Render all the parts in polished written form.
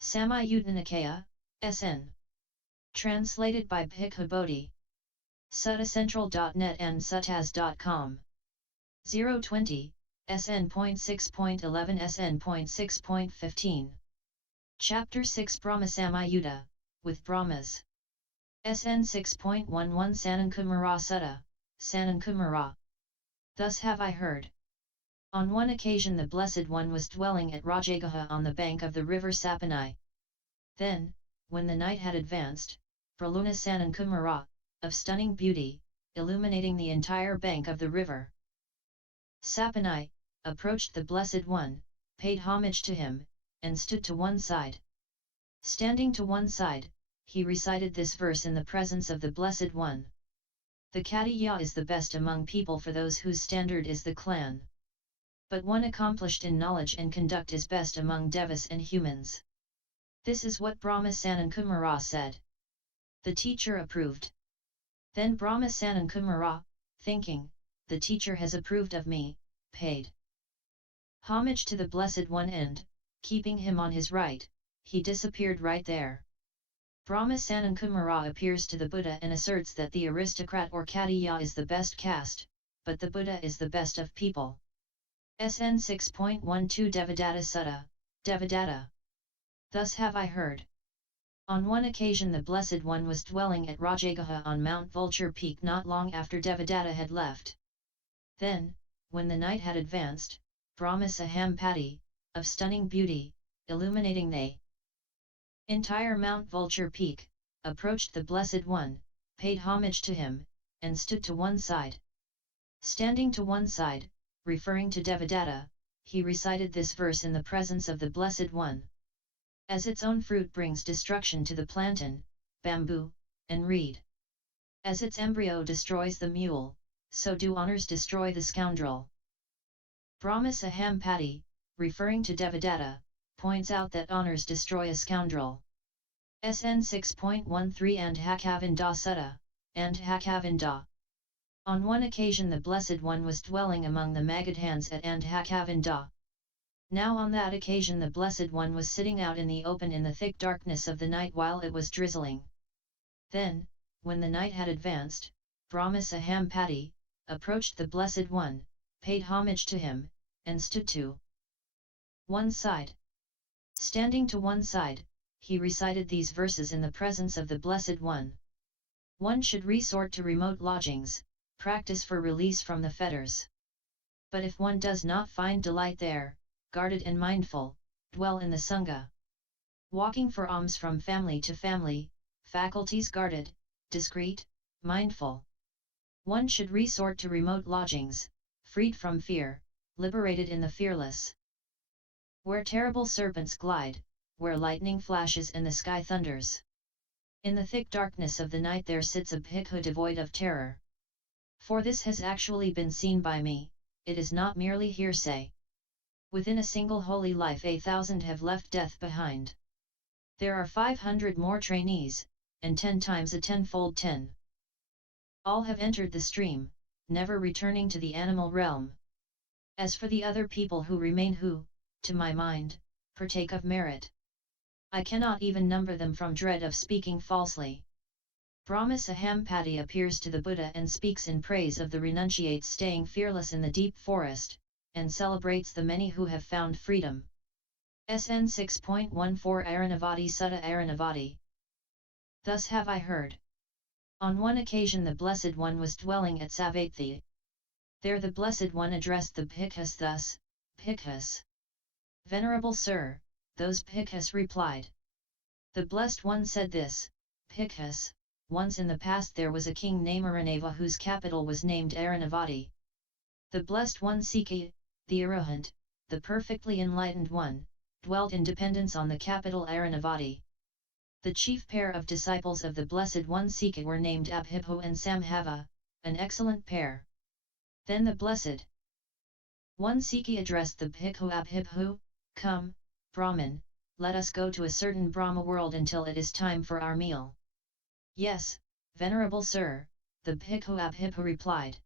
Samyutta Nikaya, SN. Translated by Bhikkhu Bodhi. Suttacentral.net and suttas.com. 020, SN.6.11-SN.6.15. Chapter 6 Brahma Samyutta, with Brahmas. SN.6.11 Sanankumara Sutta, Sanankumara. Thus have I heard. On one occasion the Blessed One was dwelling at Rajagaha on the bank of the river Sappini. Then, when the night had advanced, Braluna Sanankumara, of stunning beauty, illuminating the entire bank of the river Sappini, approached the Blessed One, paid homage to him, and stood to one side. Standing to one side, he recited this verse in the presence of the Blessed One. The khattiya is the best among people for those whose standard is the clan. But one accomplished in knowledge and conduct is best among devas and humans. This is what Brahma Sanankumara said. The teacher approved. Then Brahma Sanankumara, thinking, the teacher has approved of me, paid homage to the Blessed One and, keeping him on his right, he disappeared right there. Brahma Sanankumara appears to the Buddha and asserts that the aristocrat or khattiya is the best caste, but the Buddha is the best of people. SN.6.12 Devadatta Sutta, Devadatta. Thus have I heard. On one occasion the Blessed One was dwelling at Rajagaha on Mount Vulture Peak not long after Devadatta had left. Then, when the night had advanced, Brahma Sahampati, of stunning beauty, illuminating the entire Mount Vulture Peak, approached the Blessed One, paid homage to him, and stood to one side. Standing to one side, referring to Devadatta, he recited this verse in the presence of the Blessed One. As its own fruit brings destruction to the plantain, bamboo, and reed. As its embryo destroys the mule, so do honors destroy the scoundrel. Brahma Sahampati, referring to Devadatta, points out that honors destroy a scoundrel. SN.6.13 and Hakavinda Sutta, and Hakavinda. On one occasion the Blessed One was dwelling among the Magadhans at Hakavinda. Now on that occasion the Blessed One was sitting out in the open in the thick darkness of the night while it was drizzling. Then, when the night had advanced, Brahma Sahampati, approached the Blessed One, paid homage to him, and stood to one side. Standing to one side, he recited these verses in the presence of the Blessed One. One should resort to remote lodgings, practice for release from the fetters. But if one does not find delight there, guarded and mindful, dwell in the Sangha. Walking for alms from family to family, faculties guarded, discreet, mindful. One should resort to remote lodgings, freed from fear, liberated in the fearless. Where terrible serpents glide, where lightning flashes and the sky thunders. In the thick darkness of the night there sits a bhikkhu devoid of terror. For this has actually been seen by me, it is not merely hearsay. Within a single holy life 1,000 have left death behind. There are 500 more trainees, and 10 times a tenfold 10. All have entered the stream, never returning to the animal realm. As for the other people who remain who, to my mind, partake of merit, I cannot even number them from dread of speaking falsely. Brahma Sahampati appears to the Buddha and speaks in praise of the renunciates staying fearless in the deep forest, and celebrates the many who have found freedom. SN.6.14 Aranavati Sutta Aranavati. Thus have I heard. On one occasion the Blessed One was dwelling at Savatthi. There the Blessed One addressed the bhikkhus thus, Bhikkhus. Venerable Sir, those bhikkhus replied. The Blessed One said this, Bhikkhus, once in the past there was a king named Aranava whose capital was named Aranavati. The Blessed One Sikhi, the Arahant, the perfectly enlightened one, dwelt in dependence on the capital Aranavati. The chief pair of disciples of the Blessed One Sikhi were named Abhibhu and Sambhava, an excellent pair. Then the Blessed One Sikhi addressed the Bhikkhu Abhibhu, Come, Brahman, let us go to a certain Brahma world until it is time for our meal. Yes, Venerable Sir, the Bhikkhu Abhibhu replied.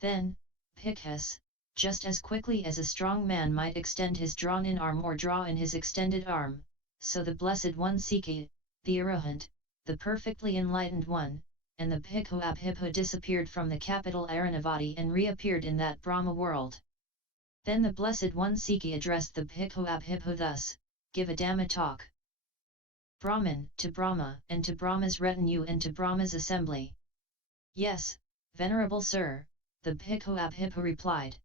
Then, Bhikkhus, just as quickly as a strong man might extend his drawn-in arm or draw in his extended arm, so the Blessed One Sikhi, the Arahant, the perfectly enlightened one, and the Bhikkhu Abhibhu disappeared from the capital Aranavati and reappeared in that Brahma world. Then the Blessed One Sikhi addressed the Bhikkhu Abhibhu thus, "Give a Dhamma talk." Brahman, to Brahma, and to Brahma's retinue and to Brahma's assembly. "Yes, Venerable Sir," the Bhikkhu Abhibhu replied.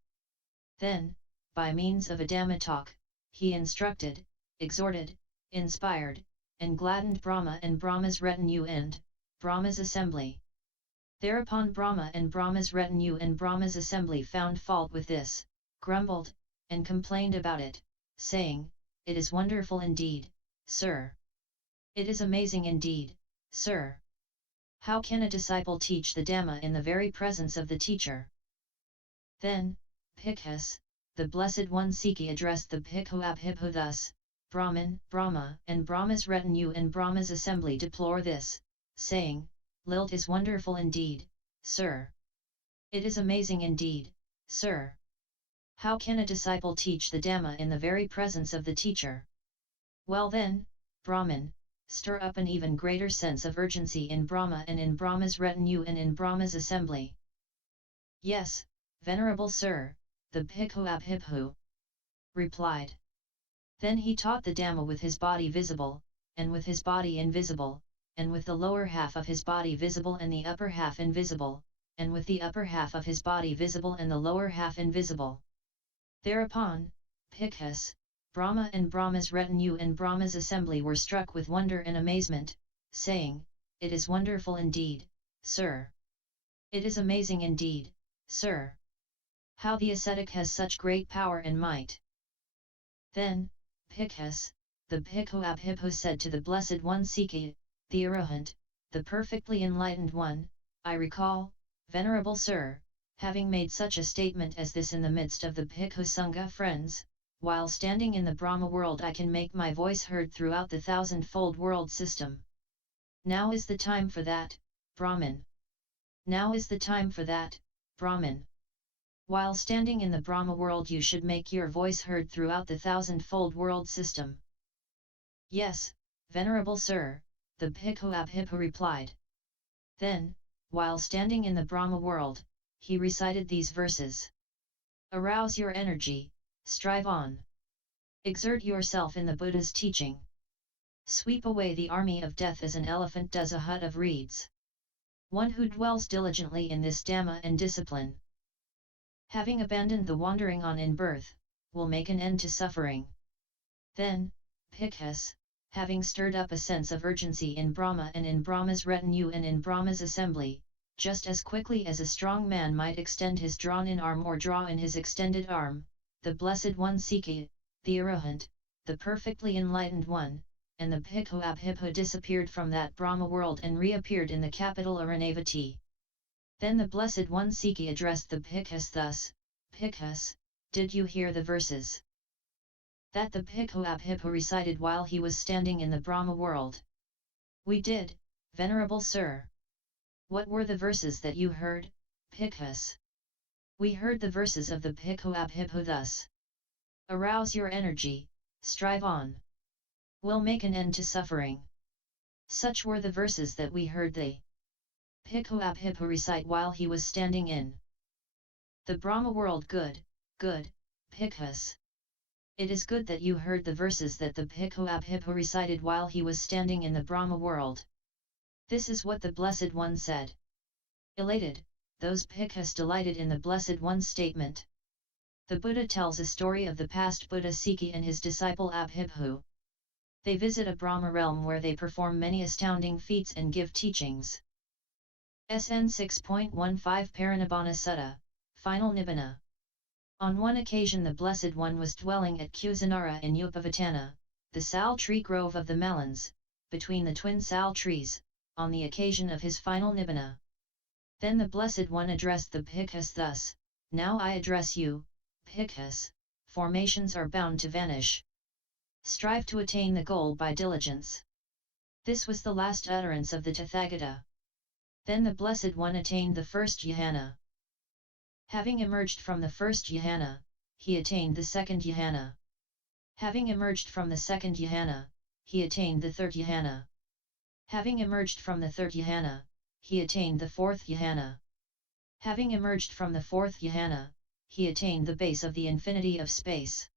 Then, by means of a Dhamma talk, he instructed, exhorted, inspired, and gladdened Brahma and Brahma's retinue and Brahma's assembly. Thereupon Brahma and Brahma's retinue and Brahma's assembly found fault with this, grumbled, and complained about it, saying, "It is wonderful indeed, sir. It is amazing indeed, sir. How can a disciple teach the Dhamma in the very presence of the teacher?" Then, Bhikkhus, the Blessed One Sikhi addressed the Bhikkhu Abhibhu thus, "Brahman, Brahma, and Brahma's retinue and Brahma's assembly deplore this, saying, Lilt is wonderful indeed, sir. It is amazing indeed, sir. How can a disciple teach the Dhamma in the very presence of the teacher?" Well then, Brahman, stir up an even greater sense of urgency in Brahma and in Brahma's retinue and in Brahma's assembly. "Yes, Venerable Sir," the Bhikkhu Abhibhu replied. Then he taught the Dhamma with his body visible, and with his body invisible, and with the lower half of his body visible and the upper half invisible, and with the upper half of his body visible and the lower half invisible. Thereupon, Bhikkhus, Brahma and Brahma's retinue and Brahma's assembly were struck with wonder and amazement, saying, "It is wonderful indeed, sir. It is amazing indeed, sir. How the ascetic has such great power and might." Then, Bhikkhus, the Bhikkhu Abhibhu said to the Blessed One Sikhi, the Arahant, the perfectly enlightened one, "I recall, Venerable Sir, having made such a statement as this in the midst of the Bhikkhu Sangha friends, while standing in the Brahma world I can make my voice heard throughout the thousand-fold world system. Now is the time for that, Brahman. Now is the time for that, Brahman. While standing in the Brahma world you should make your voice heard throughout the thousand-fold world system." "Yes, Venerable Sir," the Bhikkhu Abhibhu replied. Then, while standing in the Brahma world, he recited these verses. "Arouse your energy, strive on. Exert yourself in the Buddha's teaching. Sweep away the army of death as an elephant does a hut of reeds. One who dwells diligently in this Dhamma and discipline, having abandoned the wandering on in birth, will make an end to suffering." Then, Bhikkhus, having stirred up a sense of urgency in Brahma and in Brahma's retinue and in Brahma's assembly, just as quickly as a strong man might extend his drawn-in arm or draw in his extended arm, the Blessed One Sikhi, the Arahant, the perfectly enlightened one, and the Bhikkhu Abhibhu disappeared from that Brahma world and reappeared in the capital Aranavati. Then the Blessed One Sikhi addressed the Bhikkhus thus, "Bhikkhus, did you hear the verses that the Bhikkhu Abhibhu recited while he was standing in the Brahma world?" "We did, Venerable Sir." "What were the verses that you heard, Bhikkhus?" "We heard the verses of the Bhikkhu Abhibhu thus. Arouse your energy, strive on. Will make an end to suffering. Such were the verses that we heard the Bhikkhu Abhibhu recite while he was standing in the Brahma world." "Good, good, Bhikkhus. It is good that you heard the verses that the Bhikkhu Abhibhu recited while he was standing in the Brahma world." This is what the Blessed One said. Elated, those Bhikkhus delighted in the Blessed One's statement. The Buddha tells a story of the past Buddha Sikhi and his disciple Abhibhu. They visit a Brahma realm where they perform many astounding feats and give teachings. SN.6.11 Parinibbana Sutta, Final Nibbana. On one occasion the Blessed One was dwelling at Kusinara in Upavatana, the sal tree grove of the Malans, between the twin sal trees, on the occasion of his final Nibbana. Then the Blessed One addressed the Bhikkhus thus, "Now I address you, Bhikkhus, formations are bound to vanish. Strive to attain the goal by diligence." This was the last utterance of the Tathagata. Then the Blessed One attained the first jhana. Having emerged from the first jhana, he attained the second jhana. Having emerged from the second jhana, he attained the third Jhana. Having emerged from the third Jhana, he attained the fourth Jhana. Having emerged from the fourth Jhana, he attained the base of the infinity of space.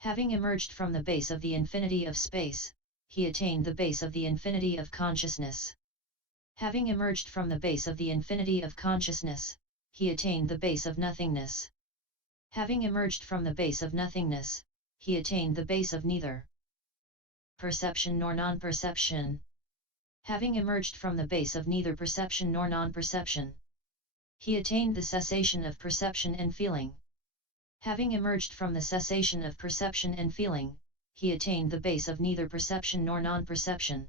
Having emerged from the base of the infinity of space, he attained the base of the infinity of consciousness. Having emerged from the base of the infinity of consciousness, he attained the base of nothingness. Having emerged from the base of nothingness, he attained the base of neither perception nor non-perception. Having emerged from the base of neither perception nor non-perception, he attained the cessation of perception and feeling. Having emerged from the cessation of perception and feeling, he attained the base of neither perception nor non-perception.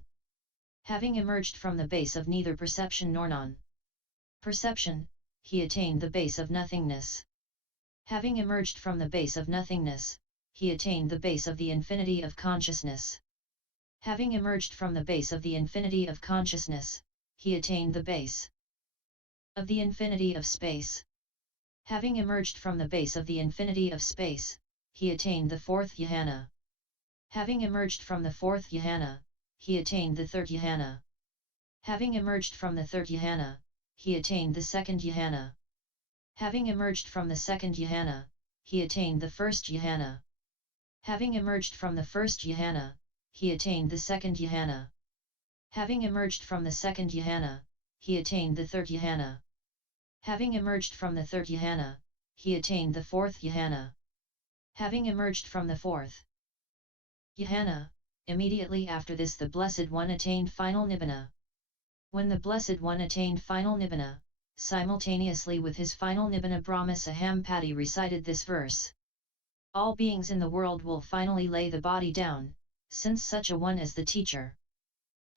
Having emerged from the base of neither perception nor non-perception, he attained the base of nothingness. Having emerged from the base of nothingness, he attained the base of the infinity of consciousness. Having emerged from the base of the infinity of consciousness, he attained the base of the infinity of space. Having emerged from the base of the infinity of space, he attained the fourth Jhana. Having emerged from the fourth Jhana, he attained the third Jhana. Having emerged from the third Jhana, he attained the second Jhana. Having emerged from the second Jhana, he attained the first Jhana. Having emerged from the first Jhana, he attained the second Jhana. Having emerged from the second Jhana, he attained the third Jhana. Having emerged from the third Jhana, he attained the fourth Jhana. Having emerged from the fourth Jhana, immediately after this the Blessed One attained final Nibbana. When the Blessed One attained final Nibbana, simultaneously with his final Nibbana Brahma Sanankumara recited this verse. All beings in the world will finally lay the body down, since such a one as the teacher,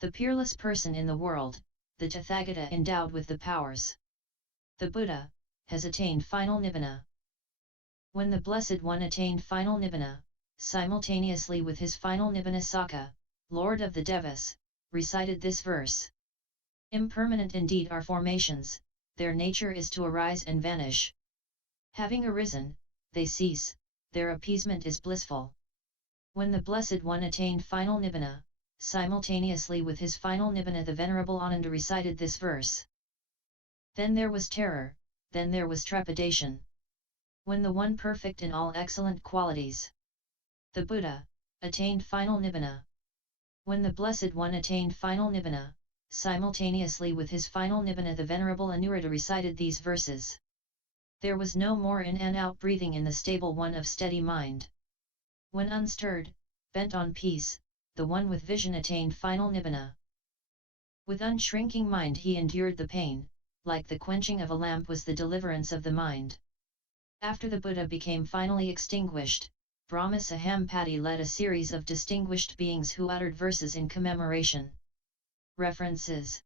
the peerless person in the world, the Tathagata endowed with the powers, the Buddha, has attained final Nibbana. When the Blessed One attained final Nibbana, simultaneously with his final Nibbana Saka, Lord of the Devas, recited this verse. Impermanent indeed are formations, their nature is to arise and vanish. Having arisen, they cease, their appeasement is blissful. When the Blessed One attained final Nibbana, simultaneously with his final Nibbana the Venerable Ananda recited this verse. Then there was terror, then there was trepidation. When the One perfect in all excellent qualities, the Buddha, attained final Nibbana. When the Blessed One attained final Nibbana, simultaneously with his final Nibbana the Venerable Anuruddha recited these verses. There was no more in and out breathing in the stable one of steady mind. When unstirred, bent on peace, the one with vision attained final Nibbana. With unshrinking mind he endured the pain, like the quenching of a lamp was the deliverance of the mind. After the Buddha became finally extinguished, Brahma Sanankumara led a series of distinguished beings who uttered verses in commemoration. References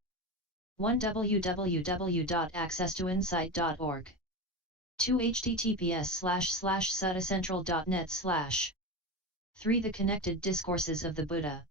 1. www.accesstoinsight.org 2. https://sutacentral.net/ 3. The Connected Discourses of the Buddha